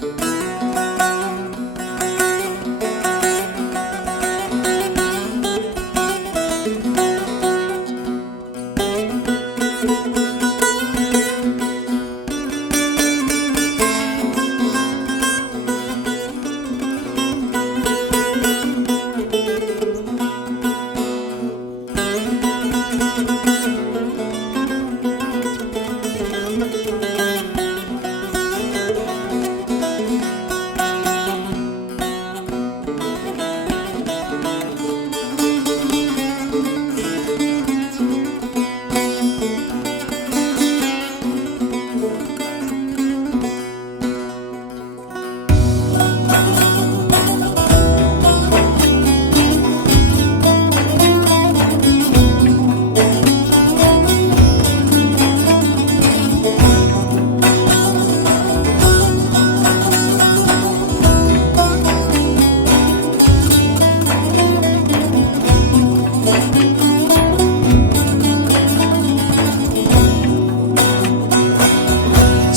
Música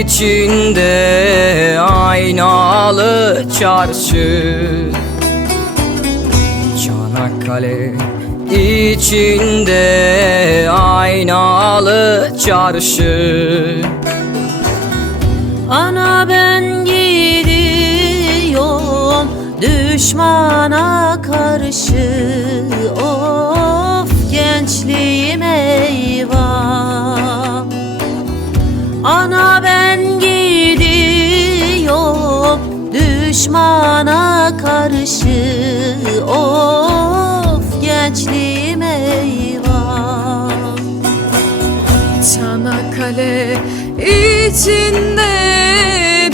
içinde aynalı çarşı. Çanakkale içinde aynalı çarşı. Ana ben gidiyorum düşmana karşı. Of gençliğim düşmana karşı. Of gençliğim eyvah. Çanakkale içinde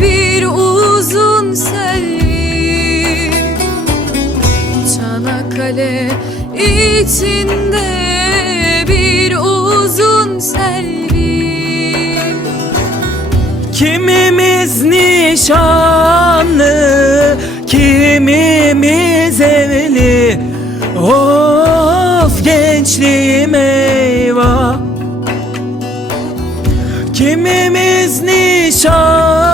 bir uzun selvi Çanakkale içinde bir uzun selvi Kimimiz nişanlı, kimimiz evli Of gençliğim eyvah. Kimimiz nişanlı,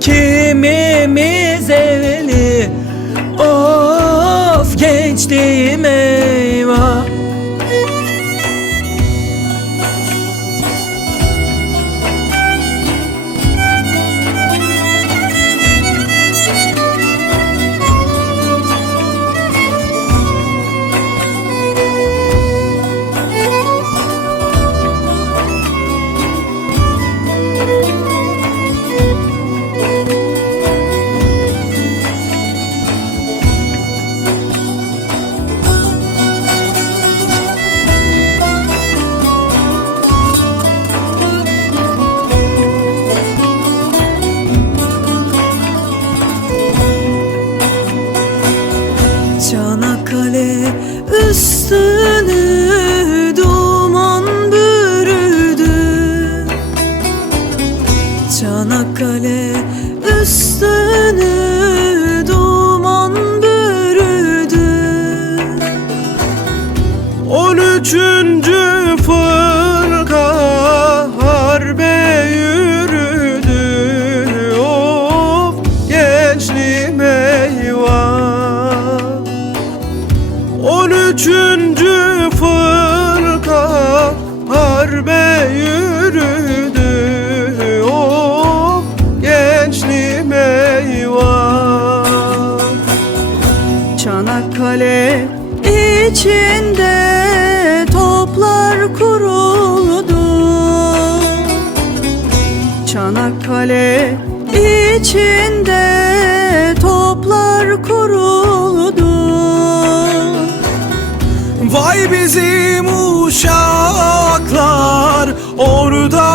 kimimiz evli. Of gençliğim eyvah Çanakkale içinde toplar kuruldu. Vay bizim uşaklar orada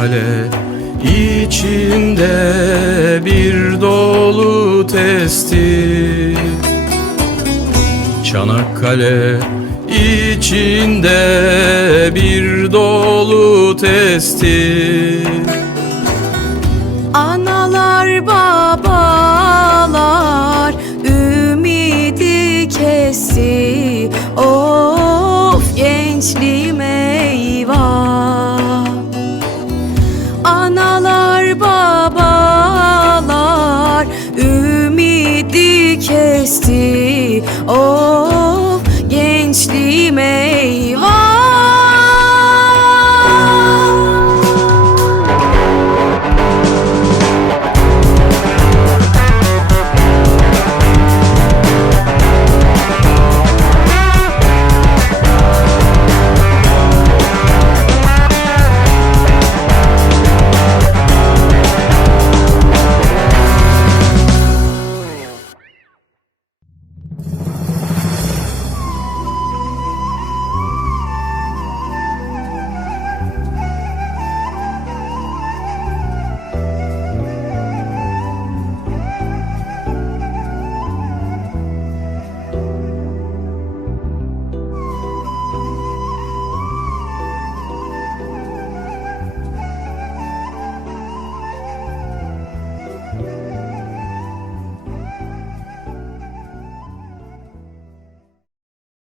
Çanakkale içinde bir dolu testi Çanakkale içinde bir dolu testi Analar babalar ümidi kesti. Of gençliğim eyvah kesti Oh gençliğim eyvah.